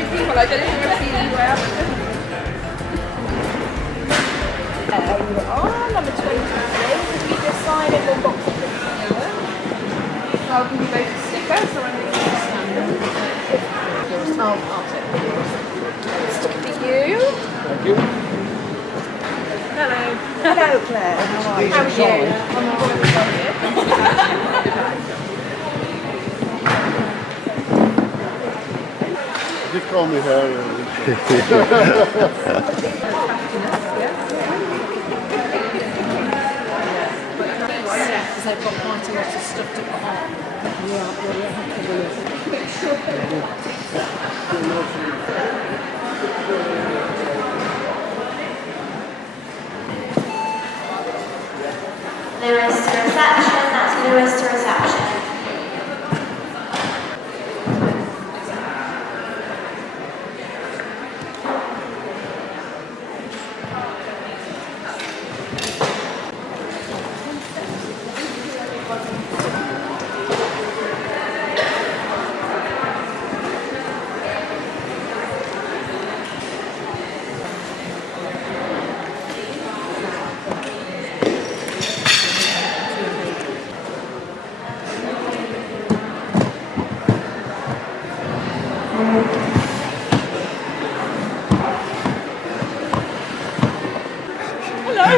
many people. I don't know if you've seen anywhere. There you are, number 23. If you just sign in one box of $50. I'll give you both a sticker, so I'm going to scan them. I'll take the sticker for you. Thank you. Hello. Hello, Claire. How are you? I'm You call me her. Because they've got quite a lot of stuff to put on. Lewis to reception, that's Lewis to reception.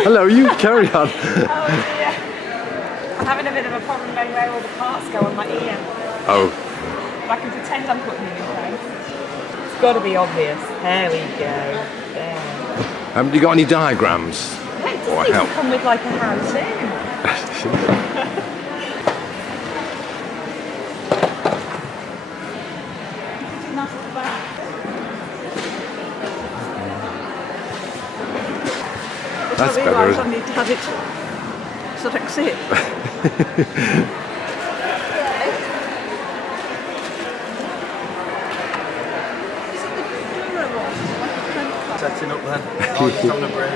Hello, you carry on. Oh dear. I'm having a bit of a problem knowing where all the parts go on my ear. Oh. But I can pretend I'm putting them in place. It's got to be obvious. There we go. There. Haven't you got any diagrams? It doesn't even come with like a how-to. That's better. I need to have it so I can see it. Setting up then. Oh, just having a break.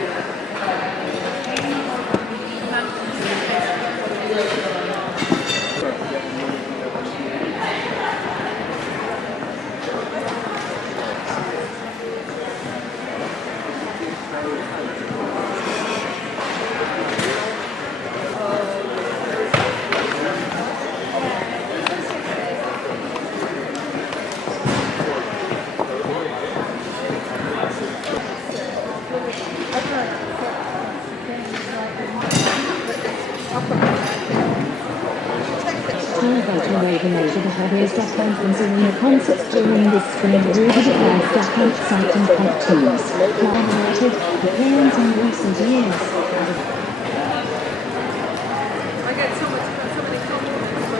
Overloaded the heaviest step conference in the concerts during this spring will be the step outside and cartoons, nominated appearance in recent years. I get so many compliments for you.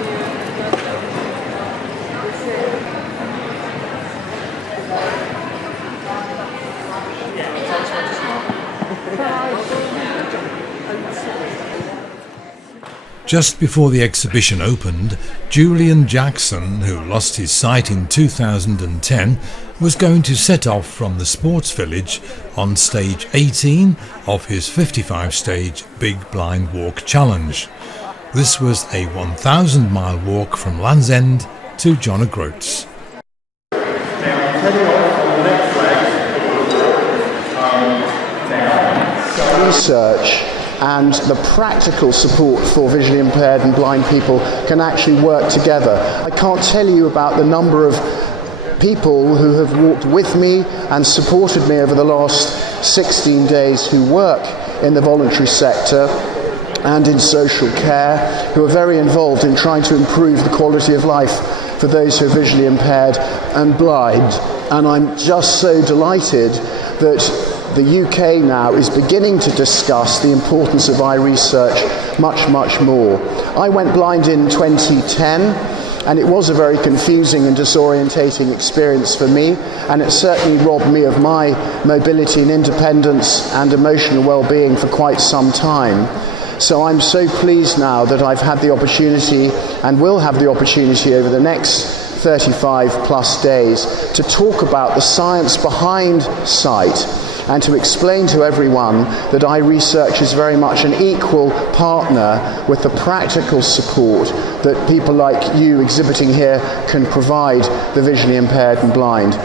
Just before the exhibition opened, Julian Jackson, who lost his sight in 2010, was going to set off from the Sports Village on stage 18 of his 55-stage Big Blind Walk Challenge. This was a 1,000-mile walk from Land's End to John O'Groats. Research and the practical support for visually impaired and blind people can actually work together. I can't tell you about the number of people who have walked with me and supported me over the last 16 days who work in the voluntary sector and in social care, who are very involved in trying to improve the quality of life for those who are visually impaired and blind. And I'm just so delighted that the UK now is beginning to discuss the importance of eye research much, much more. I went blind in 2010, and it was a very confusing and disorientating experience for me, and it certainly robbed me of my mobility and independence and emotional well-being for quite some time. So I'm so pleased now that I've had the opportunity and will have the opportunity over the next 35 plus days to talk about the science behind sight and to explain to everyone that iResearch is very much an equal partner with the practical support that people like you exhibiting here can provide the visually impaired and blind.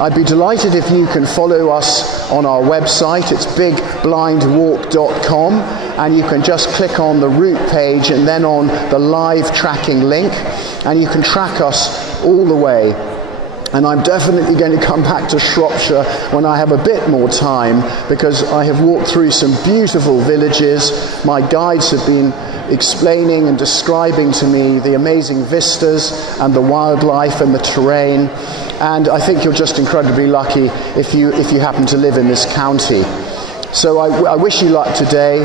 I'd be delighted if you can follow us on our website. It's bigblindwalk.com, and you can just click on the route page and then on the live tracking link, and you can track us all the way. And I'm definitely going to come back to Shropshire when I have a bit more time, because I have walked through some beautiful villages. My guides have been explaining and describing to me the amazing vistas and the wildlife and the terrain. And I think you're just incredibly lucky if you happen to live in this county. So I wish you luck today,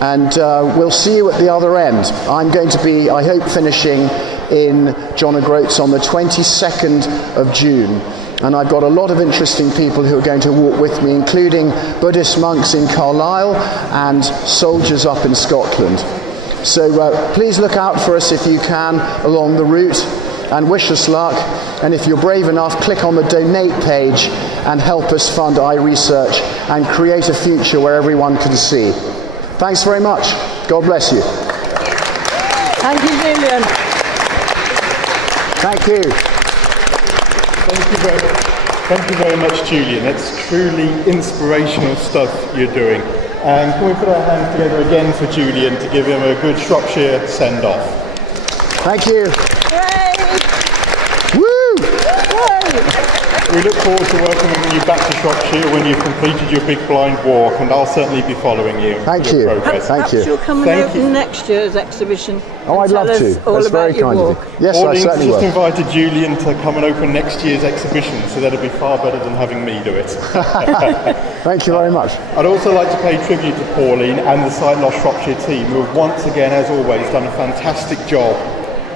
and we'll see you at the other end. I'm going to be, I hope, finishing in John O'Groats on the 22nd of June. And I've got a lot of interesting people who are going to walk with me, including Buddhist monks in Carlisle and soldiers up in Scotland. So please look out for us if you can along the route, and wish us luck. And if you're brave enough, click on the donate page and help us fund iResearch and create a future where everyone can see. Thanks very much. God bless you. Thank you, Julian. Thank you. Thank you very much, Julian. It's truly inspirational stuff you're doing. And can we put our hands together again for Julian to give him a good Shropshire send-off? Thank you. We look forward to welcoming you back to Shropshire when you've completed your big blind walk, and I'll certainly be following you. Thank you. Progress. Thank you. You'll come and open next year's exhibition. Oh, I'd love to. That's very kind of you. Yes, I certainly will. just invited Julian to come and open next year's exhibition, so that'll be far better than having me do it. Thank you very much. I'd also like to pay tribute to Pauline and the Sight Lost Shropshire team, who have once again, as always, done a fantastic job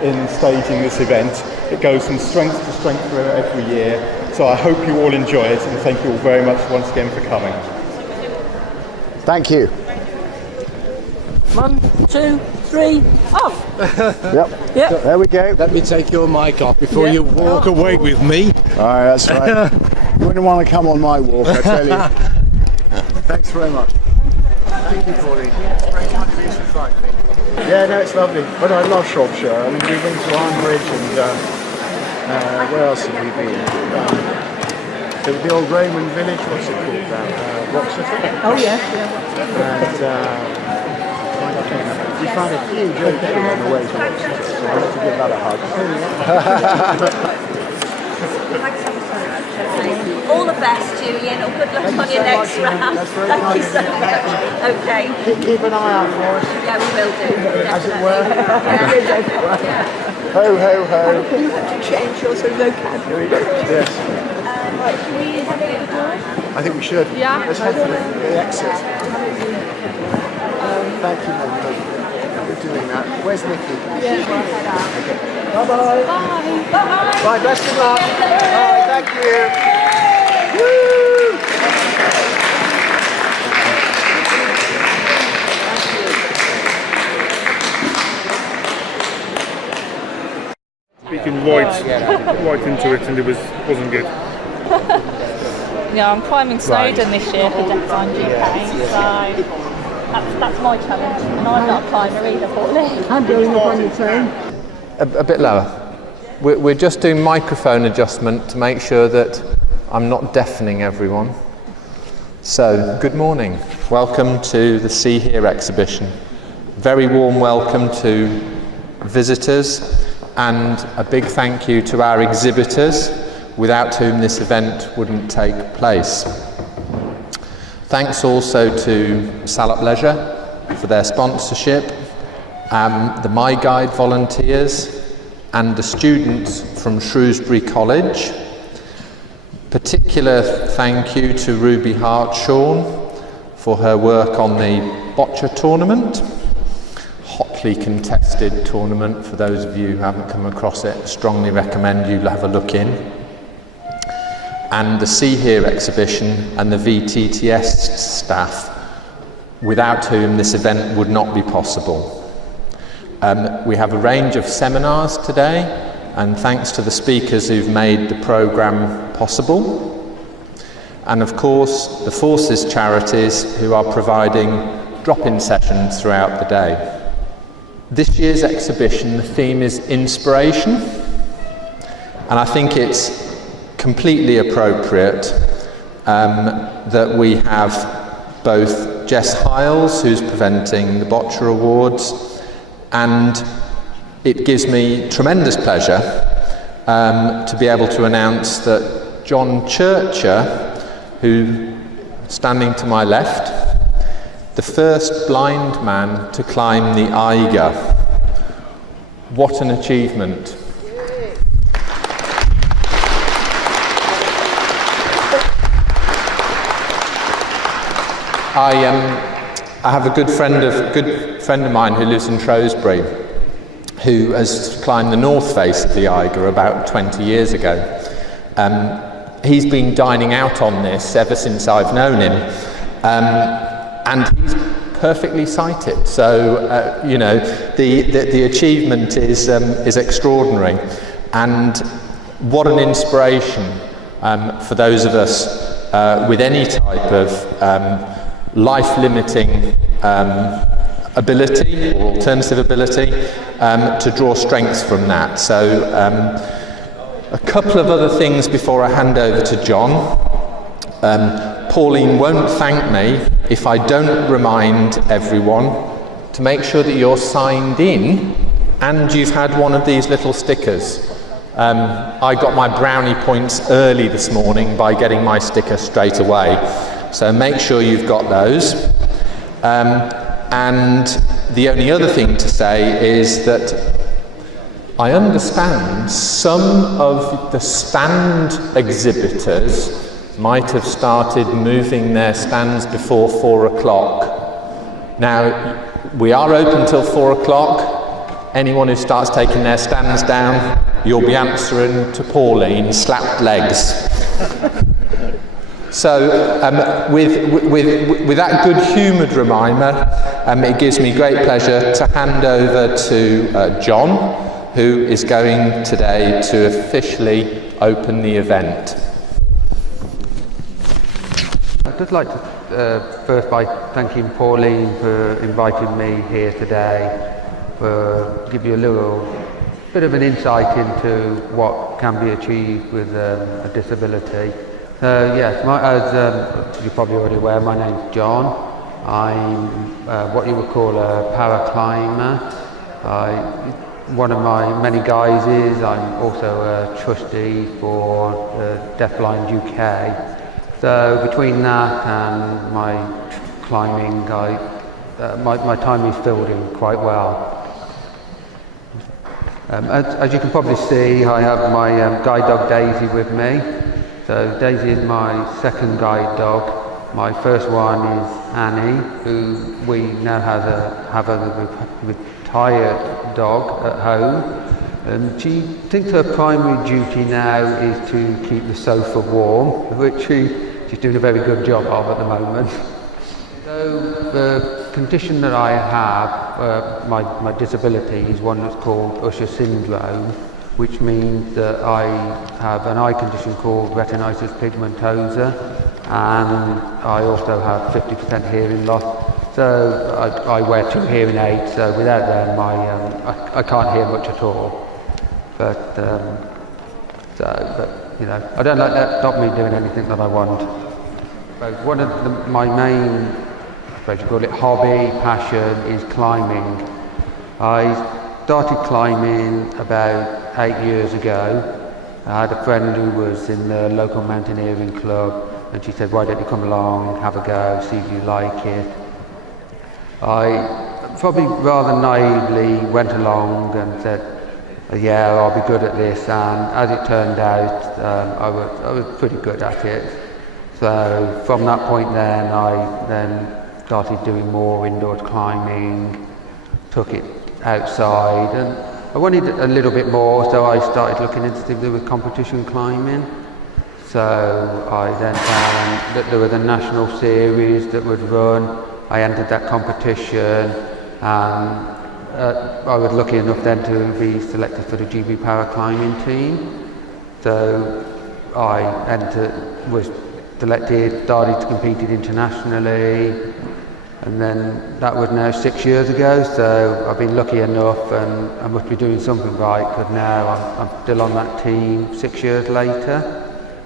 in staging this event. It goes from strength to strength every year. So I hope you all enjoy it, and thank you all very much once again for coming. Thank you. 1, 2, 3, off. Yep. There we go. Let me take your mic off before you walk away with me. All right, that's right. You wouldn't want to come on my walk, I tell you. Thanks very much. Thank you, Pauline. It's very kind of you to invite me. Yeah, no, it's lovely. But I love Shropshire. I mean, we've been to Arnbridge and where else have we been? The old Roman village, what's it called now? Roxeter? Oh, yes, And we found a huge oak tree on the way to Roxeter, so I have to give that a hug. All the best, Julian, or good luck on your next round. Thank you so much. Okay. Keep an eye out for us. Yeah, we will do. As it were. Ho, ho, ho. You have to change your sort of vocabulary. Yes. Right, can we have a door? I think we should. Yeah. Let's head for the exit. Thank you for doing that. Where's Nikki? Yeah. Bye-bye. Bye. Bye, best of luck. Bye, thank you. Woo! Speaking right into it, and it wasn't good. Yeah, I'm climbing Snowdon this year for Deaf Blind UK, so that's my challenge, and I'm not a climber either, Pauline. I'm building up on your phone. A bit lower. We're just doing microphone adjustment to make sure that I'm not deafening everyone. So, good morning. Welcome to the See Hear exhibition. Very warm welcome to visitors, and a big thank you to our exhibitors, without whom this event wouldn't take place. Thanks also to Salop Leisure for their sponsorship, the My Guide volunteers, and the students from Shrewsbury College. Particular thank you to Ruby Hartshaw for her work on the bocce tournament. Hotly contested tournament. For those of you who haven't come across it, strongly recommend you have a look in. And the See Here exhibition and the VTTS staff, without whom this event would not be possible. We have a range of seminars today, and thanks to the speakers who've made the programme possible. and of course the Forces charities who are providing drop-in sessions throughout the day. This year's exhibition, the theme is inspiration, and I think it's completely appropriate that we have both Jess Hiles, who's presenting the Boccia Awards, and it gives me tremendous pleasure to be able to announce that John Churcher, who standing to my left, the first blind man to climb the Eiger. What an achievement. I have a good friend of mine who lives in Shrewsbury, who has climbed the north face of the Eiger about 20 years ago. He's been dining out on this ever since I've known him, and he's perfectly sighted. So you know, the achievement is extraordinary, and what an inspiration for those of us with any type of life-limiting ability or alternative ability to draw strength from that. So a couple of other things before I hand over to John. Pauline won't thank me if I don't remind everyone to make sure that you're signed in and you've had one of these little stickers. I got my brownie points early this morning by getting my sticker straight away. So make sure you've got those. And the only other thing to say is that I understand some of the stand exhibitors might have started moving their stands before 4 o'clock. Now, we are open till 4 o'clock. Anyone who starts taking their stands down, you'll be answering to Pauline, slapped legs. So, with that good-humoured reminder, it gives me great pleasure to hand over to John, who is going today to officially open the event. I'd just like to first by thanking Pauline for inviting me here today, for give you a little bit of an insight into what can be achieved with a disability. Yes, as you're probably already aware, my name's John. I'm what you would call a paraclimber. One of my many guises, I'm also a trustee for Deafblind UK. So between that and my climbing, my time is filled in quite well. As you can probably see, I have my guide dog Daisy with me. So Daisy is my second guide dog. My first one is Annie, who we now have a retired dog at home. She thinks her primary duty now is to keep the sofa warm, which she's doing a very good job of at the moment. So the condition that I have, my disability, is one that's called Usher syndrome, which means that I have an eye condition called retinitis pigmentosa, and I also have 50% hearing loss. So I wear 2 hearing aids, so without them I can't hear much at all. But you know, I don't let that stop me doing anything that I want. But one of my main, I suppose you call it, hobby, passion is climbing. I started climbing about 8 years ago. I had a friend who was in the local mountaineering club, and she said, why don't you come along, have a go, see if you like it. I probably rather naively went along and said, yeah, I'll be good at this, and as it turned out, I was pretty good at it. So from that point then, I then started doing more indoor climbing, took it outside, and I wanted a little bit more, so I started looking into if there was competition climbing. So I then found that there was a national series that would run. I entered that competition, and I was lucky enough then to be selected for the GB paraclimbing team. So I was selected, started to compete internationally, and then that was now 6 years ago, so I've been lucky enough, and I must be doing something right, because now I'm still on that team 6 years later,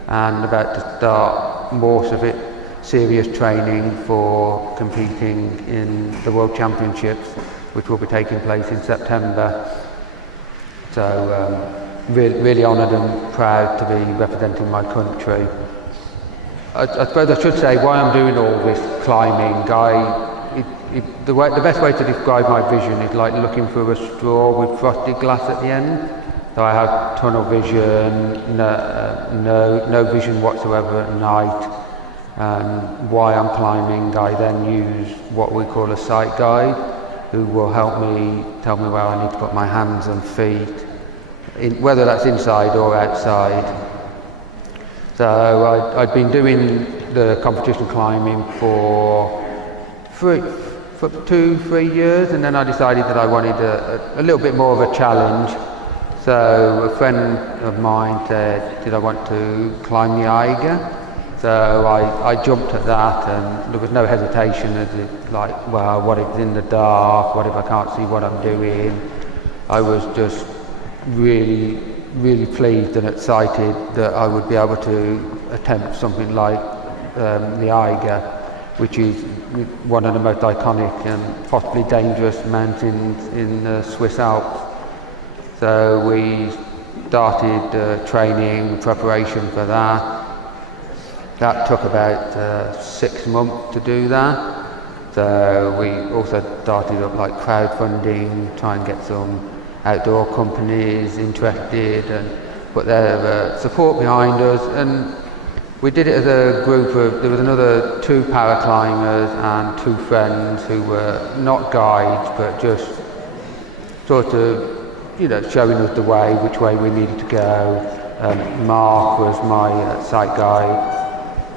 and about to start more of it serious training for competing in the World Championships, which will be taking place in September. So really honoured and proud to be representing my country. I suppose I should say why I'm doing all this climbing. The best way to describe my vision is like looking through a straw with frosted glass at the end. So I have tunnel vision, no vision whatsoever at night. And why I'm climbing, I then use what we call a sight guide, who will help me tell me where I need to put my hands and feet, whether that's inside or outside. So I'd been doing the competition climbing for 2-3 years, and then I decided that I wanted a little bit more of a challenge. So a friend of mine said, did I want to climb the Eiger? So I jumped at that, and there was no hesitation as it, like, well, what if it's in the dark, what if I can't see what I'm doing? I was just really pleased and excited that I would be able to attempt something like the Eiger, which is one of the most iconic and possibly dangerous mountains in the Swiss Alps. So we started training, preparation for that. That took about 6 months to do that. So we also started up like crowdfunding, try and get some outdoor companies interested and put their support behind us. And we did it as a group of, there was another 2 paraclimbers and 2 friends who were not guides, but just sort of, showing us the way, which way we needed to go. Mark was my sight guide.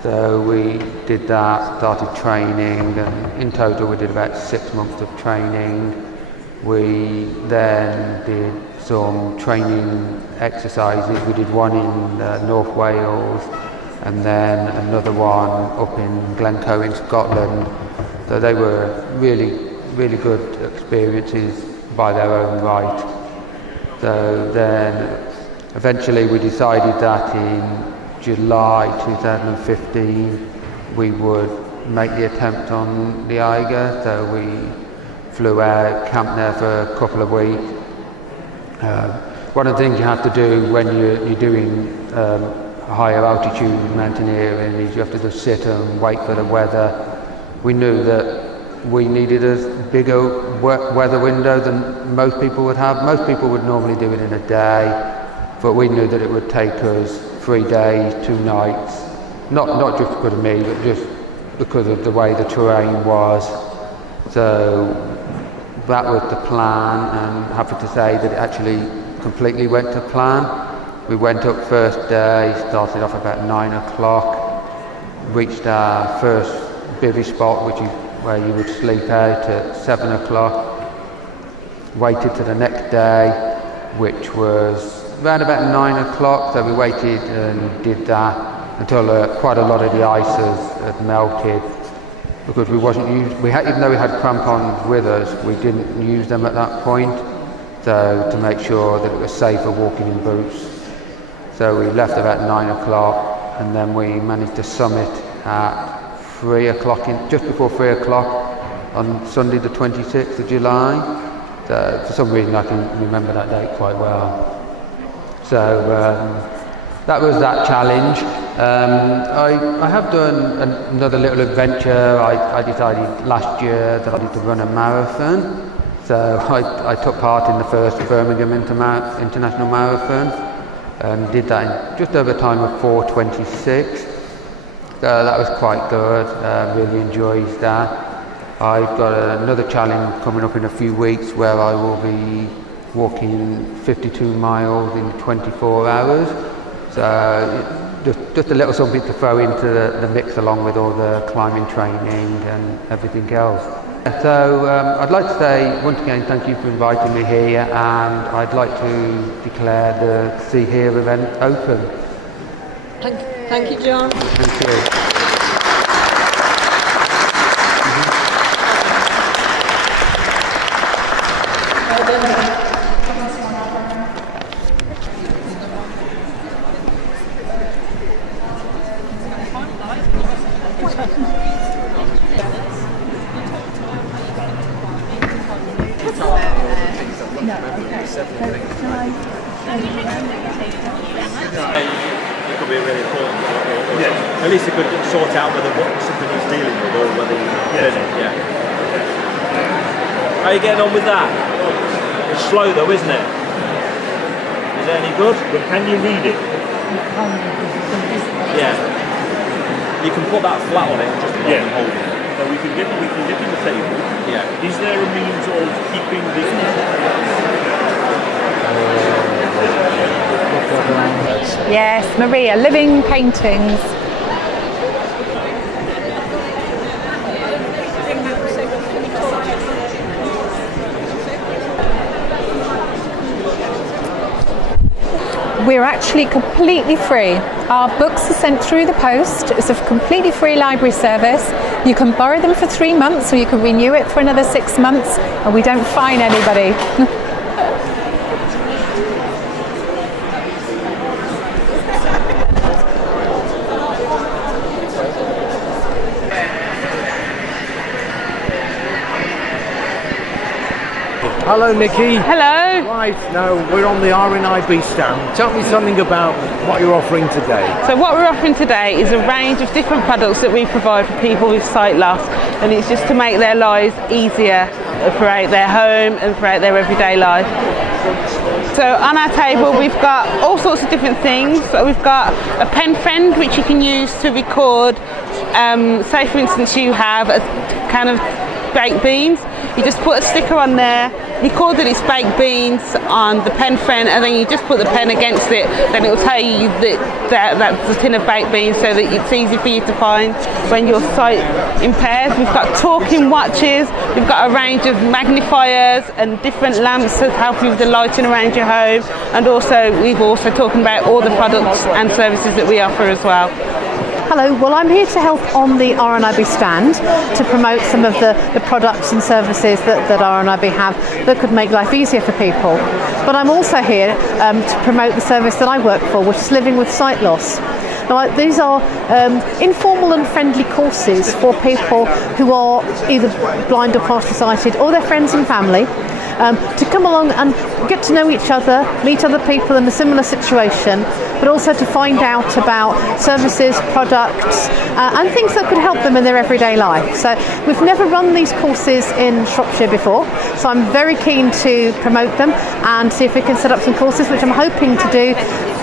So we did that, started training, and in total we did about 6 months of training. We then did some training exercises. We did one in North Wales, and then another one up in Glencoe in Scotland. So they were really good experiences by their own right. So then eventually we decided that in July 2015 we would make the attempt on the Eiger. So we flew out, camped there for a couple of weeks. One of the things you have to do when you're doing higher altitude mountaineering is you have to just sit and wait for the weather. We knew that we needed a bigger weather window than most people would have. Most people would normally do it in a day, but we knew that it would take us 3 days, 2 nights, not just because of me, but just because of the way the terrain was. So that was the plan, and happy to say that it actually completely went to plan. We went up first day, started off about 9 o'clock, reached our first bivvy spot, which is where you would sleep out at 7 o'clock, waited to the next day, which was around about 9 o'clock, so we waited and did that until quite a lot of the ice had melted, because we even though we had crampons with us, we didn't use them at that point, so to make sure that it was safer walking in boots. So we left about 9 o'clock, and then we managed to summit at 3 o'clock, just before 3 o'clock on Sunday the 26th of July. So for some reason I can remember that date quite well. So that was that challenge. I have done another little adventure. I decided last year that I wanted to run a marathon. So I took part in the first Birmingham International Marathon. Did that in just over a time of 4:26. So that was quite good. Really enjoyed that. I've got another challenge coming up in a few weeks where I will be walking 52 miles in 24 hours. So just a little something to throw into the mix along with all the climbing training and everything else. So I'd like to say once again thank you for inviting me here, and I'd like to declare the See Here event open. Thank you. Thank you, John. Thank you. It could be really important. Yeah. At least it could sort out whether what something he's dealing with or whether he's finished. Yeah. How are you getting on with that? It's slow though, isn't it? Is it any good? But can you read it? Yeah. You can put that flat on it and just hold it. So we can get you the table. Yeah. Is there a means of keeping the... Yes, Maria, living paintings. We're actually completely free. Our books are sent through the post. It's a completely free library service. You can borrow them for 3 months or you can renew it for another 6 months, and we don't fine anybody. Hello, Nikki. Hello. Right, now we're on the RNIB stand. Tell me something about what you're offering today. So what we're offering today is a range of different products that we provide for people with sight loss, and it's just to make their lives easier throughout their home and throughout their everyday life. So on our table we've got all sorts of different things. So we've got a pen friend which you can use to record, say for instance you have a can of baked beans, you just put a sticker on there, record that it's baked beans on the pen friend, and then you just put the pen against it, then it will tell you that that's a tin of baked beans, so that it's easy for you to find when your sight impairs. We've got talking watches, we've got a range of magnifiers and different lamps to help you with the lighting around your home, and we've also talking about all the products and services that we offer as well. Hello, well I'm here to help on the RNIB stand to promote some of the products and services that RNIB have that could make life easier for people. But I'm also here to promote the service that I work for, which is living with sight loss. Now, these are informal and friendly courses for people who are either blind or partially sighted or their friends and family. To come along and get to know each other, meet other people in a similar situation, but also to find out about services, products, and things that could help them in their everyday life. So we've never run these courses in Shropshire before, so I'm very keen to promote them and see if we can set up some courses, which I'm hoping to do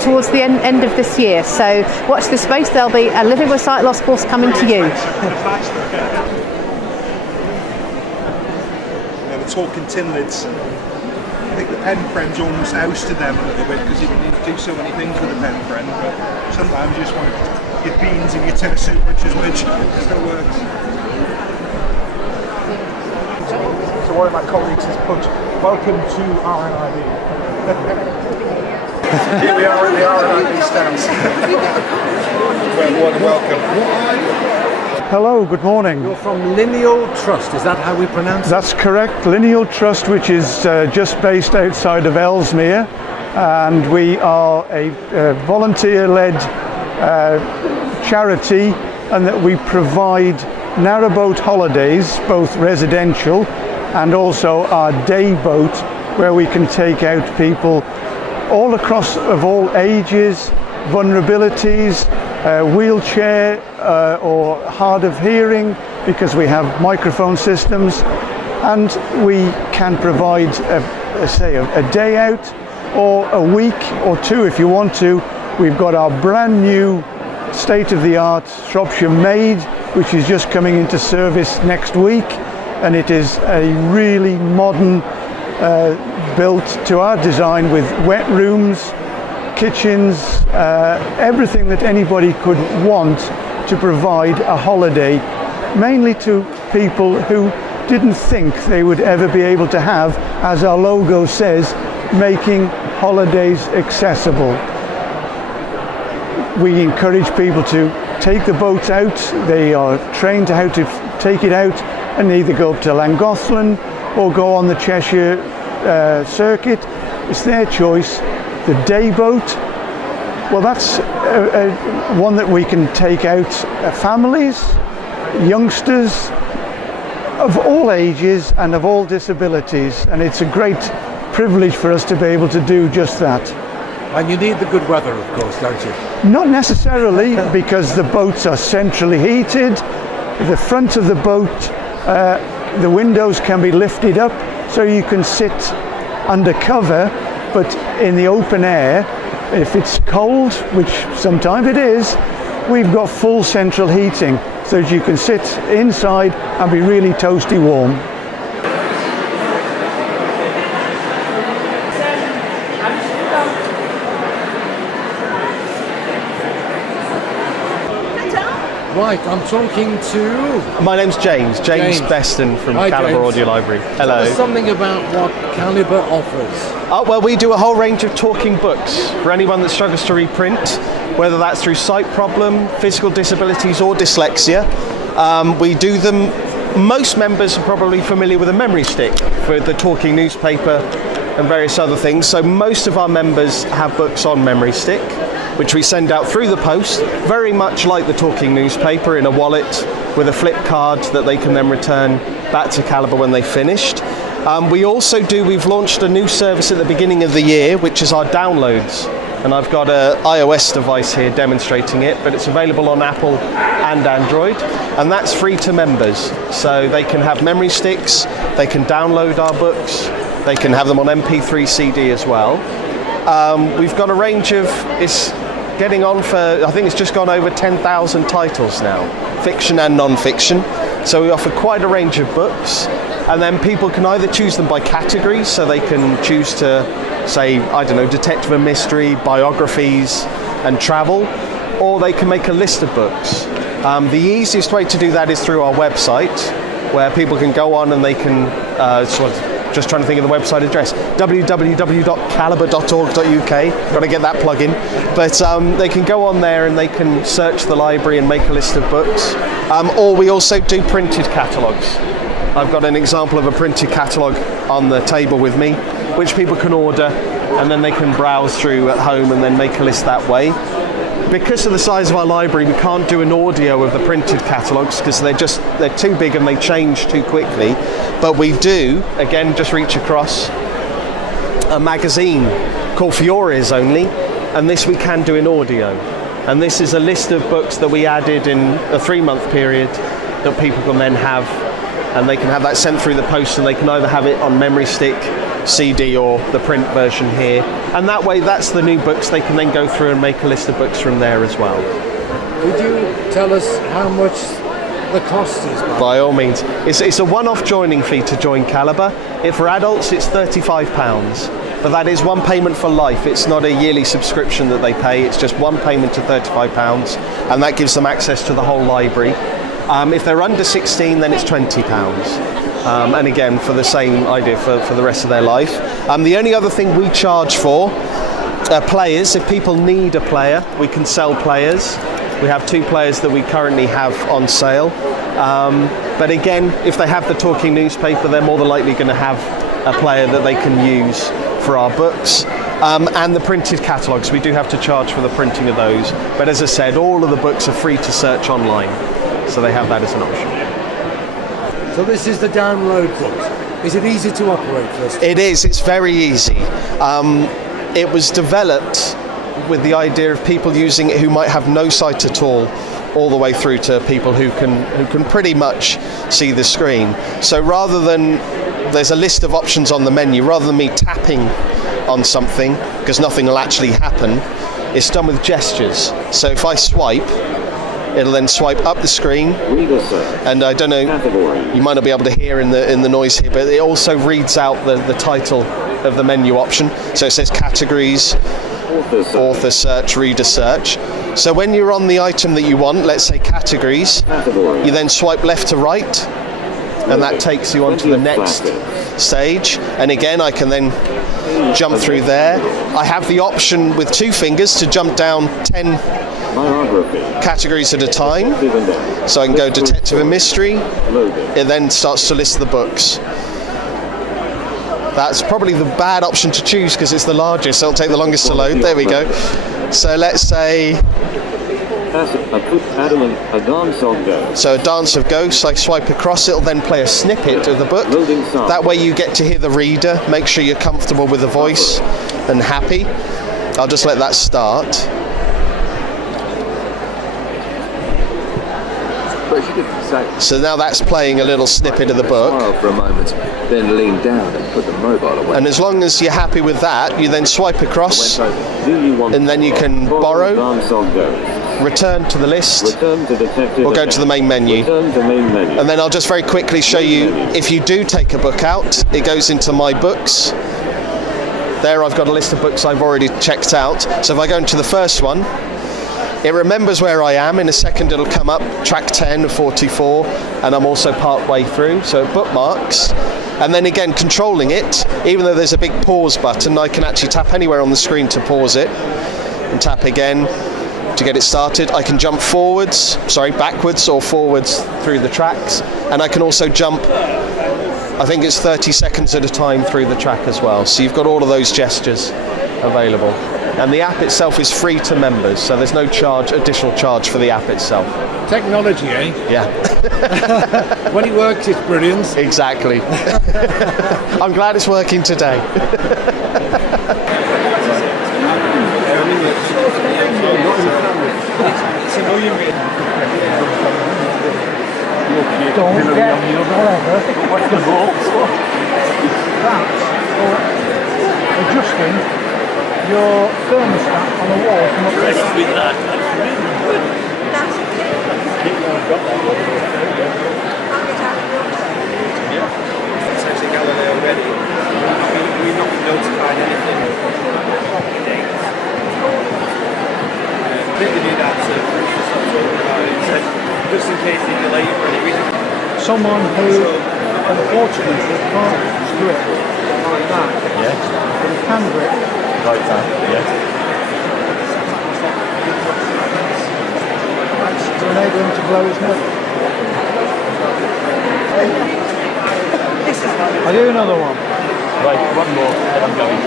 towards the end of this year. So watch this space, there'll be a Living with Sight Loss course coming to you. Talking tin lids. I think the pen friend's almost ousted them a little bit because you need to do so many things with a pen friend, but sometimes you just want your beans and your tin of soup, which still works. So one of my colleagues has put, "Welcome to RNIB." Here we are at the RNIB stands. Welcome. Hello, good morning. You're from Lineal Trust, is that how we pronounce it? That's correct, Lineal Trust, which is just based outside of Ellesmere, and we are a volunteer-led charity, and that we provide narrowboat holidays, both residential and also our day boat, where we can take out people all across of all ages, vulnerabilities, wheelchair or hard of hearing, because we have microphone systems, and we can provide a day out or a week or two if you want to. We've got our brand new state-of-the-art Shropshire Maid, which is just coming into service next week, and it is a really modern built to our design with wet rooms, kitchens, everything that anybody could want to provide a holiday, mainly to people who didn't think they would ever be able to have, as our logo says, making holidays accessible. we encourage people to take the boats out. They are trained how to take it out and either go up to Llangollen or go on the Cheshire circuit. It's their choice. The day boat, well, that's one that we can take out families, youngsters of all ages and of all disabilities, and it's a great privilege for us to be able to do just that. And you need the good weather, of course, don't you? Not necessarily, because the boats are centrally heated. The front of the boat, the windows can be lifted up so you can sit under cover, but in the open air. If it's cold, which sometimes it is, we've got full central heating so that you can sit inside and be really toasty warm. Right, I'm talking to... My name's James Beston from Hi, Calibre James. Audio Library. Hello. Tell us something about what Calibre offers. Well, we do a whole range of talking books for anyone that struggles to read print, whether that's through sight problem, physical disabilities or dyslexia. We do them. Most members are probably familiar with a memory stick for the talking newspaper and various other things. So most of our members have books on memory stick, which we send out through the post, very much like the talking newspaper, in a wallet with a flip card that they can then return back to Calibre when they've finished. We've launched a new service at the beginning of the year, which is our downloads. And I've got an iOS device here demonstrating it, but it's available on Apple and Android, and that's free to members. So they can have memory sticks, they can download our books, they can have them on MP3 CD as well. We've got a range of, it's getting on for, I think it's just gone over 10,000 titles now, fiction and non-fiction. So we offer quite a range of books, and then people can either choose them by categories, so they can choose to say, I don't know, detective and mystery, biographies and travel, or they can make a list of books. The easiest way to do that is through our website, where people can go on and they can just trying to think of the website address, www.calibre.org.uk. Got to get that plug in. But they can go on there and they can search the library and make a list of books. Or we also do printed catalogues. I've got an example of a printed catalogue on the table with me, which people can order and then they can browse through at home and then make a list that way. Because of the size of our library, we can't do an audio of the printed catalogues because they're too big and they change too quickly. But we do, again, just reach across, a magazine called For Your Ears Only, and this we can do in audio. And this is a list of books that we added in a 3-month period that people can then have, and they can have that sent through the post, and they can either have it on memory stick, CD, or the print version here. And that way, that's the new books. They can then go through and make a list of books from there as well. Would you tell us how much the cost is? By all means. It's a one-off joining fee to join Calibre. If for adults, it's £35. But that is one payment for life. It's not a yearly subscription that they pay. It's just one payment of £35, and that gives them access to the whole library. If they're under 16, then it's £20. And again, for the same idea for the rest of their life. The only other thing we charge for players. If people need a player, we can sell players. We have 2 players that we currently have on sale. But again, if they have the talking newspaper, they're more than likely going to have a player that they can use for our books. And the printed catalogues, we do have to charge for the printing of those. But as I said, all of the books are free to search online. So they have that as an option. So this is the download book. Is it easy to operate first? It is. It's very easy. It was developed with the idea of people using it who might have no sight at all the way through to people who can pretty much see the screen. So rather than, there's a list of options on the menu, rather than me tapping on something, because nothing will actually happen, it's done with gestures. So if I swipe, it'll then swipe up the screen, and I don't know, you might not be able to hear in the noise here, but it also reads out the title of the menu option. So it says categories, author search, reader search. So when you're on the item that you want, let's say categories, you then swipe left to right, and that takes you on to the next stage. And again, I can then jump through there. I have the option with 2 fingers to jump down 10 categories at a time. So I can go detective and mystery. It then starts to list the books. That's probably the bad option to choose because it's the largest, so it'll take the longest to load. There we go. So let's say... So a dance of ghosts, I swipe across, it'll then play a snippet of the book. That way you get to hear the reader, make sure you're comfortable with the voice and happy. I'll just let that start. So now that's playing a little snippet of the book. For a moment, then lean down and put the mobile away. And as long as you're happy with that, you then swipe across, and then you can borrow, return to the list, or go to the main menu. And then I'll just very quickly show you, if you do take a book out, it goes into my books. There I've got a list of books I've already checked out. So if I go into the first one, it remembers where I am. In a second it'll come up, track 10 of 44, and I'm also part way through, so it bookmarks. And then again, controlling it, even though there's a big pause button, I can actually tap anywhere on the screen to pause it, and tap again to get it started. I can jump backwards or forwards through the tracks, and I can also jump, I think it's 30 seconds at a time through the track as well. So you've got all of those gestures available. And the app itself is free to members, so there's no additional charge for the app itself. Technology, eh? Yeah. When it works, it's brilliant. Exactly. I'm glad it's working today. Don't get what's the box? That's for adjusting your thermostat on the wall from up there. With that. It's actually Galileo ready. We've not been notified anything today. I think they do that to just in case they delay you for any reason. Someone who unfortunately can't script like that. Yes. But he can grip. Like that, yes. To enable him to blow his nose. I'll do another one. Right, one more, and I'm going.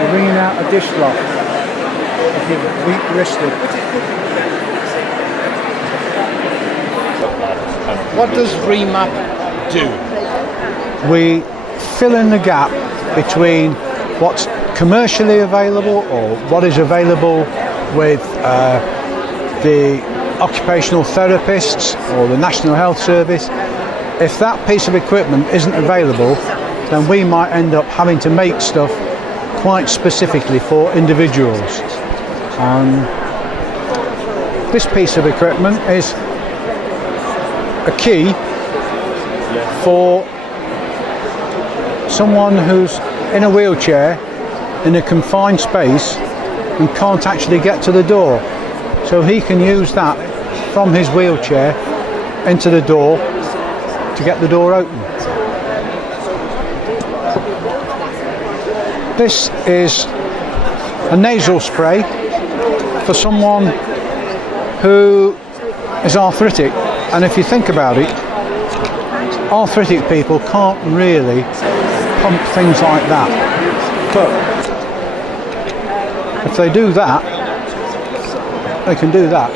You're bringing out a dishcloth if you're weak-wristed. What does Remap do? We fill in the gap between what's commercially available or what is available with the occupational therapists or the National Health Service. If that piece of equipment isn't available, then we might end up having to make stuff quite specifically for individuals. This piece of equipment is a key for someone who's in a wheelchair in a confined space and can't actually get to the door. So he can use that from his wheelchair into the door to get the door open. This is a nasal spray for someone who is arthritic, and if you think about it, arthritic people can't really pump things like that, but if they do that, they can do that.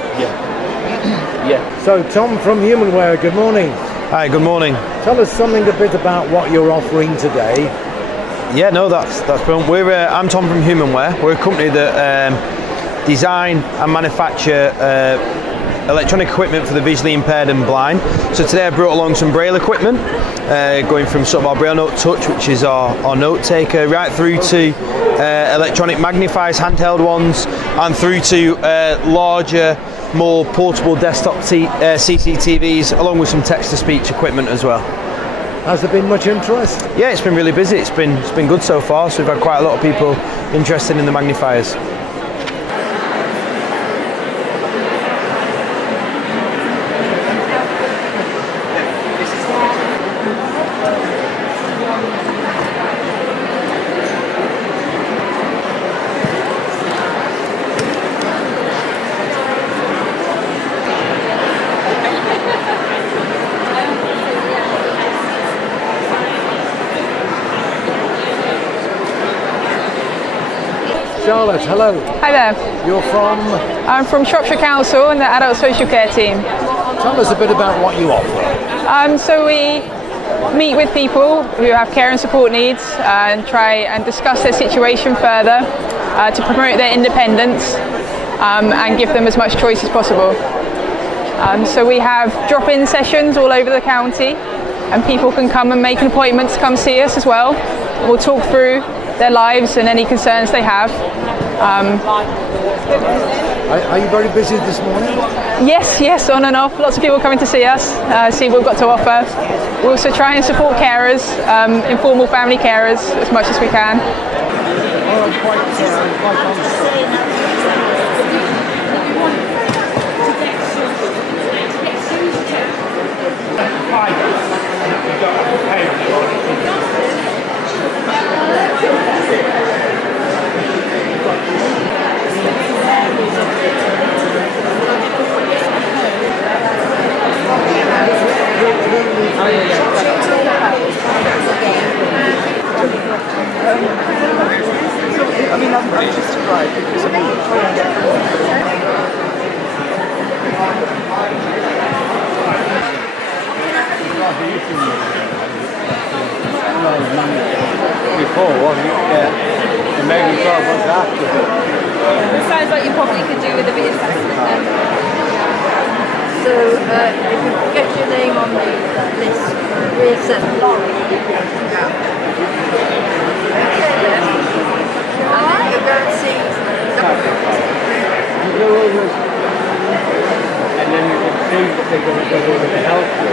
Yeah. So Tom from Humanware, good morning. Hi, good morning. Tell us something a bit about what you're offering today. Yeah, no, that's brilliant. I'm Tom from Humanware. We're a company that design and manufacture electronic equipment for the visually impaired and blind. So today I brought along some Braille equipment, going from sort of our Braille Note Touch, which is our note taker, right through to electronic magnifiers, handheld ones, and through to larger, more portable desktop CCTVs, along with some text-to-speech equipment as well. Has there been much interest? Yeah, it's been really busy. It's been good so far. So we've had quite a lot of people interested in the magnifiers. Charlotte, hello. Hi there. You're from? I'm from Shropshire Council and the Adult Social Care team. Tell us a bit about what you offer. So we meet with people who have care and support needs and try and discuss their situation further to promote their independence and give them as much choice as possible. So we have drop-in sessions all over the county, and people can come and make an appointment to come see us as well. We'll talk through their lives and any concerns they have. Are you very busy this morning? Yes, on and off. Lots of people coming to see us, see what we've got to offer. We also try and support carers, informal family carers, as much as we can. Before, wasn't it? Yeah. And maybe 12 months after. It sounds like you probably could do with a bit of assessment then. So, if you get your name on the list, we'll send Laurie. Okay then. And then you go and see. You go over, and then you can see that they're going to go over to help you.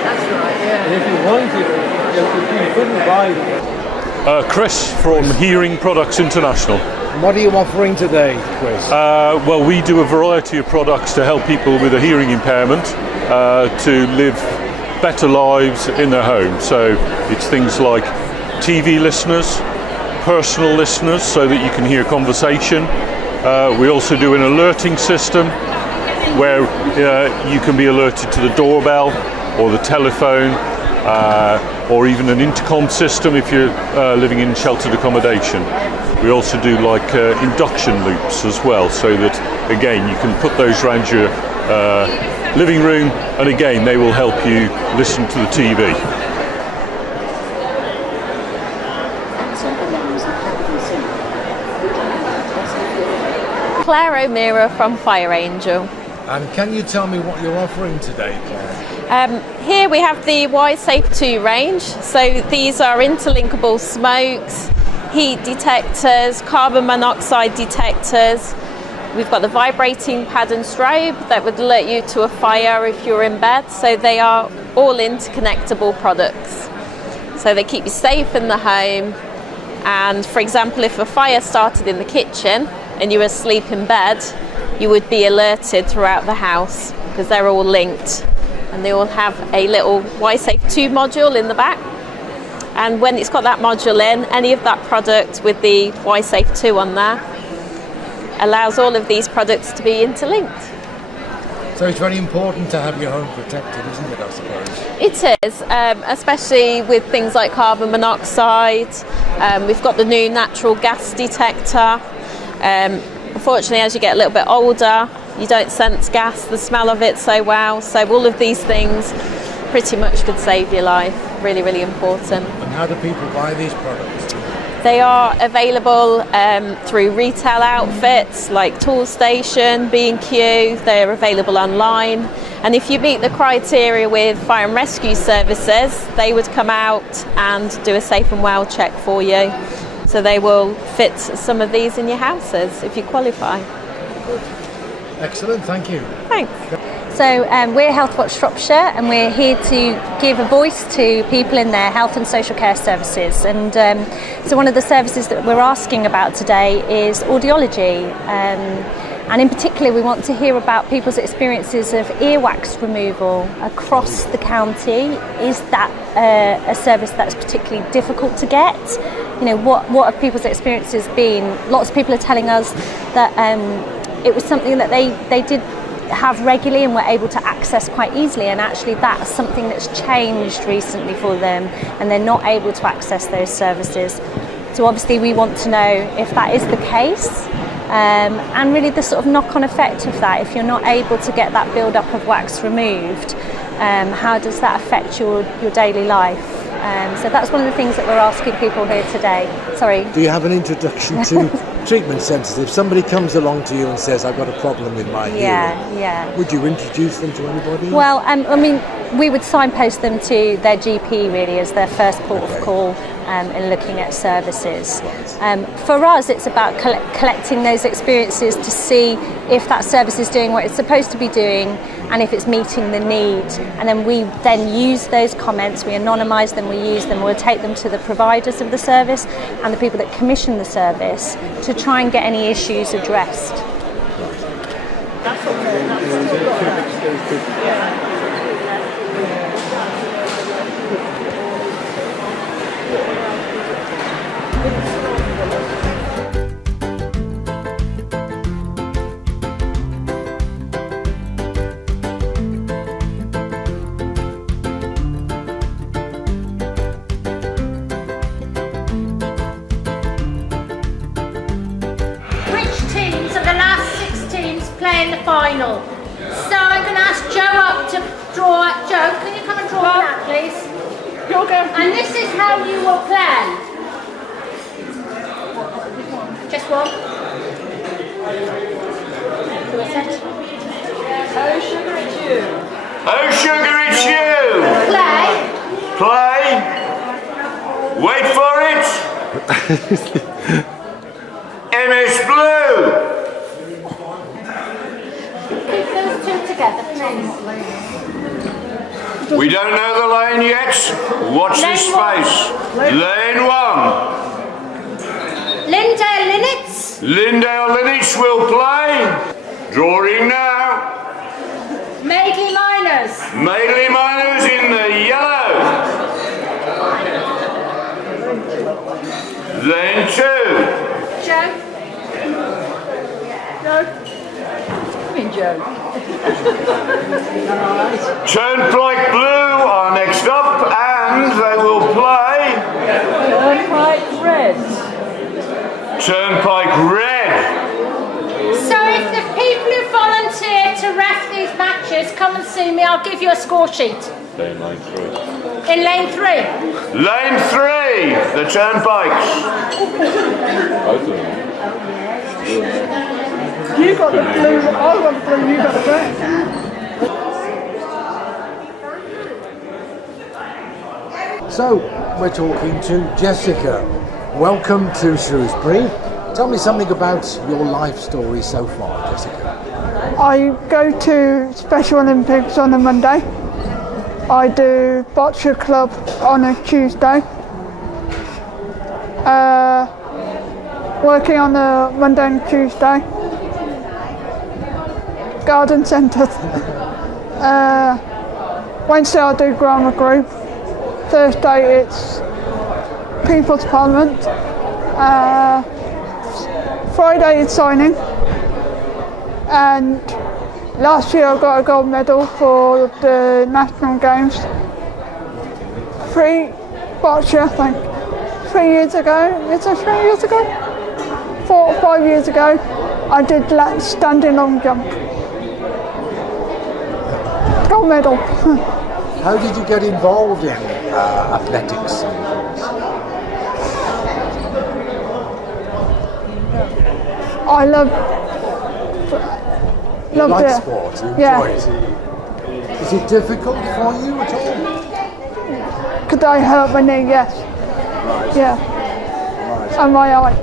That's right, yeah. And if you wanted, you couldn't buy them. Chris from Hearing Products International. What are you offering today, Chris? Well, we do a variety of products to help people with a hearing impairment to live better lives in their home. So it's things like TV listeners, personal listeners so that you can hear conversation. We also do an alerting system where you can be alerted to the doorbell or the telephone or even an intercom system if you're living in sheltered accommodation. We also do like induction loops as well, so that again you can put those around your living room, and again they will help you listen to the TV. Claire O'Meara from Fire Angel. And can you tell me what you're offering today, Claire? Here we have the Y-Safe 2 range. So these are interlinkable smokes, heat detectors, carbon monoxide detectors. We've got the vibrating pad and strobe that would alert you to a fire if you're in bed. So they are all interconnectable products. So they keep you safe in the home. And for example, if a fire started in the kitchen and you were asleep in bed, you would be alerted throughout the house because they're all linked. And they all have a little Y-Safe 2 module in the back. And when it's got that module in, any of that product with the Y-Safe 2 on there allows all of these products to be interlinked. So it's very important to have your home protected, isn't it, I suppose? It is, especially with things like carbon monoxide. We've got the new natural gas detector. Unfortunately, as you get a little bit older, you don't sense gas, the smell of it so well. So all of these things pretty much could save your life. Really, really important. And how do people buy these products? They are available through retail outfits like Toolstation, B&Q. They're available online. And if you meet the criteria with fire and rescue services, they would come out and do a safe and well check for you. So they will fit some of these in your houses if you qualify. Excellent, thank you. Thanks. So we're Health Watch Shropshire, and we're here to give a voice to people in their health and social care services. And so one of the services that we're asking about today is audiology. And in particular, we want to hear about people's experiences of earwax removal across the county. Is that a service that's particularly difficult to get? You know, what have people's experiences been? Lots of people are telling us that it was something that they did have regularly and were able to access quite easily, and actually that's something that's changed recently for them, and they're not able to access those services. So So obviously we want to know if that is the case, and really the sort of knock-on effect of that. If you're not able to get that build-up of wax removed, how does that affect your daily life? So that's one of the things that we're asking people here today. Sorry. Do you have an introduction to treatment centres? If somebody comes along to you and says, I've got a problem with my hearing, would you introduce them to anybody? Well, I mean, we would signpost them to their GP really as their first port of call in looking at services. For us, it's about collecting those experiences to see if that service is doing what it's supposed to be doing and if it's meeting the need. And then we then use those comments, we anonymise them, we use them, we'll take them to the providers of the service and the people that commission the service to try and get any issues addressed. In the final. So I'm going to ask Joe up to draw. Joe, can you come and draw that, please? You'll go. And this is how you will play. Just one. Do a set. Oh, sugar, it's you. Oh, sugar, it's you. Play. Wait for it. MS Blue. Keep those two together, please. We don't know the lane yet. Watch this space. Lane 1. Lindale Linnets. Lindale Linnets will play. Drawing now. Madeley Miners. Madeley Miners in the yellow. Lane 2. Joe. Joe. Turnpike Blue are next up and they will play. Turnpike Red. Turnpike Red. So if the people who volunteer to ref these matches come and see me, I'll give you a score sheet. Lane 3. In lane 3. Lane 3, the Turnpikes. Both of them. You got the blue, I got the blue, you got the red. So, we're talking to Jessica. Welcome to Shrewsbury. Tell me something about your life story so far, Jessica. I go to Special Olympics on a Monday. I do Boccia Club on a Tuesday. Working on a Monday and Tuesday. Garden centre. Wednesday I do grammar group. Thursday it's People's Parliament. Friday it's signing. And last year I got a gold medal for the national games. 3 boccia, I think. 3 years ago. Is it 3 years ago? 4 or 5 years ago. I did standing long jump. Gold medal. How did you get involved in athletics? I loved it. Sport, you enjoy it. Is it difficult for you at all? Could I hurt my knee? Yes. Right. Yeah. And my eye.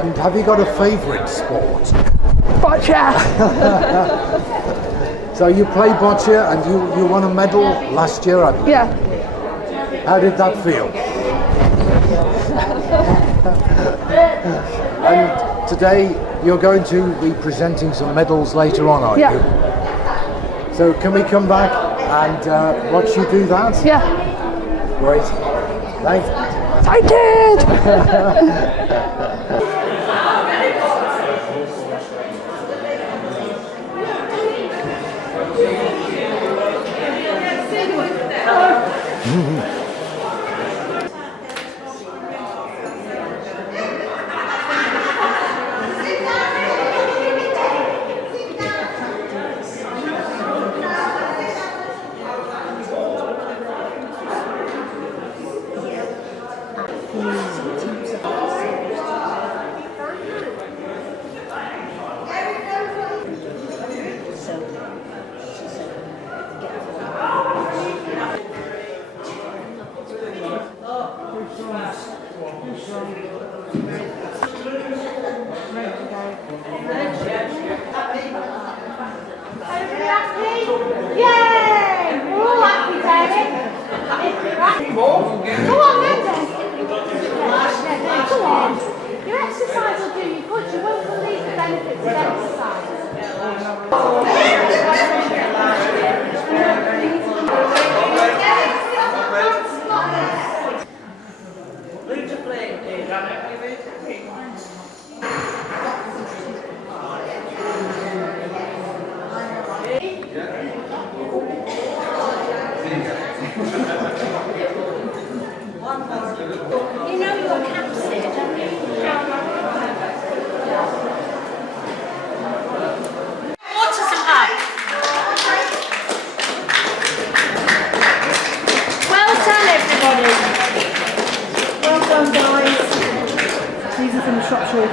And have you got a favourite sport? Boccia. So you play boccia and you won a medal last year, I believe. Yeah. How did that feel? And today you're going to be presenting some medals later on, are you? So can we come back and watch you do that? Yeah. Great. Thanks. I did!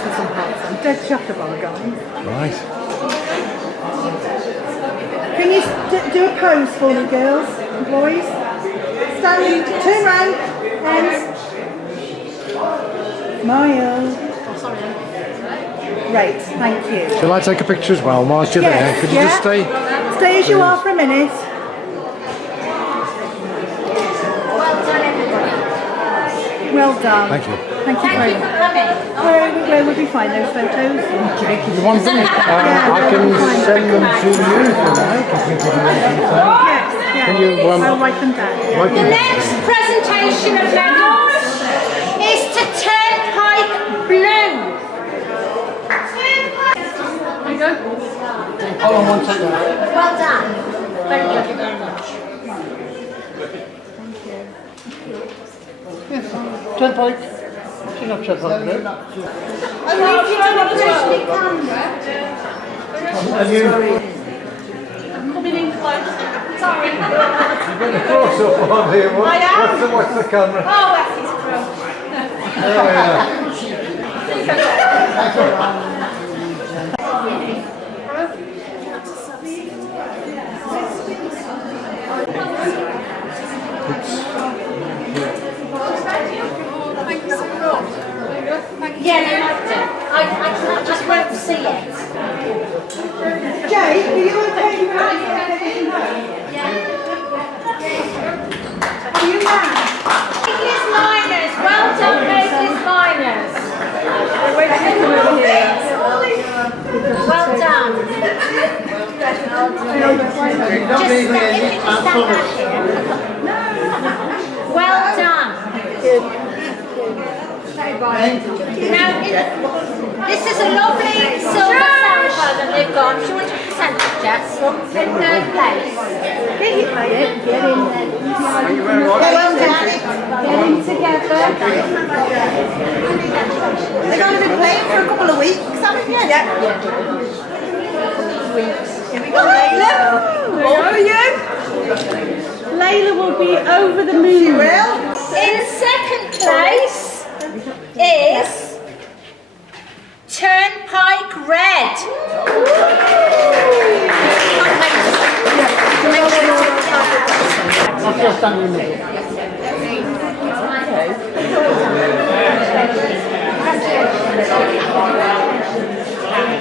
for some hearts. I'm dead chuffed about it, guys. Right. Can you do a pose for me, girls and boys? Stand, turn round, hands. Smile. Great, thank you. Shall I take a picture as well whilst you're there? Could you just stay? Stay as you are for a minute. Well done. Thank you. Thank you very much. Where would we find those photos? You want them? I can send them to you if you like. If you give me anything. Yes, yes. Can you, I'll write them down. The next presentation of medals is to Turnpike Blue. There you go. Hold on one second. Well done. Thank you very much. Yes, Turnpike. She's not Turnpike Blue. Are you? Coming in close. Sorry. You've got a close-up on here. I am. What's the camera? Oh, that's his crew. There we are. Yeah, they liked it. I just won't see it. Jay, are you okay? Yeah. Are you now? Vegas Miners. Well done, Vegas Miners. Well done. Well done. Now, this is a lovely silver sample that they've got. 200% Jess. In third place. Get in there. Well done. Get in together. They're going to be playing for a couple of weeks, haven't you? Yeah. Here we go, Layla. Where are you? Layla will be over the moon. She will. In second place is Turnpike Red. I'll just stand in the middle.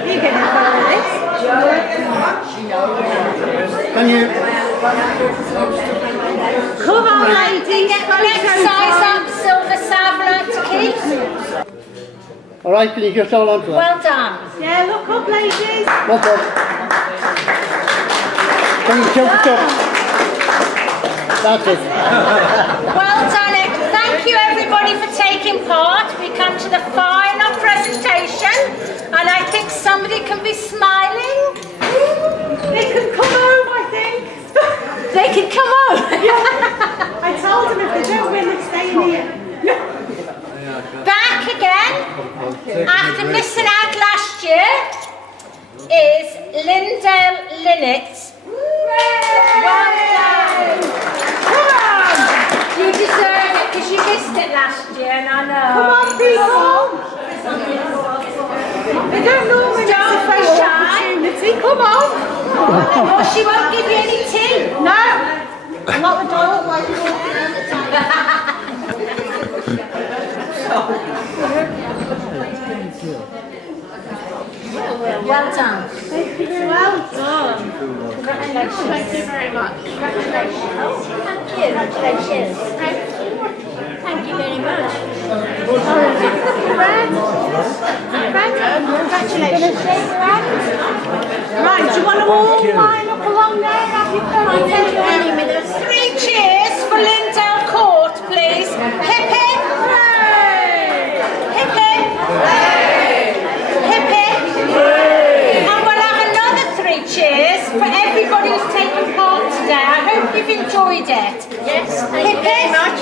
You get in front of this. Thank you. Come on, ladies. Next size up, Silver Savler to keep. All right, can you just hold on to that? Well done. Yeah, look up, ladies. Look up. Can you jump it up? That's it. Well done. Thank you, everybody, for taking part. We come to the final presentation, and I think somebody can be smiling. They can come home, I think. They can come home. I told them if they don't win, they're staying here. Back again, after missing out last year, is Lindale Linnets. Well done. Come on. You deserve it because you missed it last year, and I know. Come on, people. They don't normally get a first opportunity. Come on. Well, she won't give you any tea. No. Not the dog. Well done. Well done. Congratulations. Thank you very much. Congratulations. Oh, thank you. Congratulations. Thank you very much. Congratulations. Right, do you want to all line up along there? Have you come on? 3 cheers for Lindale Court, please. Hip hip. Hooray! Hip hip. Hooray! Hip hip. Hooray! And we'll have another 3 cheers for everybody who's taken part today. I hope you've enjoyed it. Yes, thank you very much.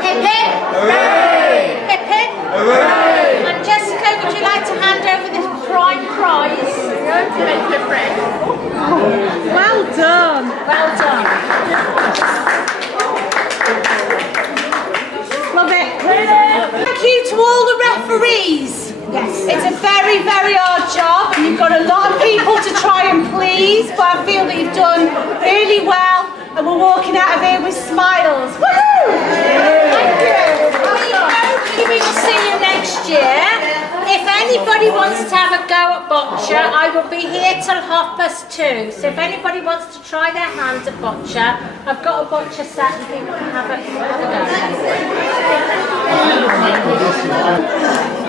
Hip hip. Hooray! Hip hip. Hooray! And Jessica, would you like to hand over this prime prize? Well done. Well done. Love it. Thank you to all the referees. Yes. It's a very, very hard job, and you've got a lot of people to try and please, but I feel that you've done really well, and we're walking out of here with smiles. Woohoo! Thank you. We will see you next year. If anybody wants to have a go at boccia, I will be here till 2:30. So if anybody wants to try their hands at boccia, I've got a boccia set and people can have a go.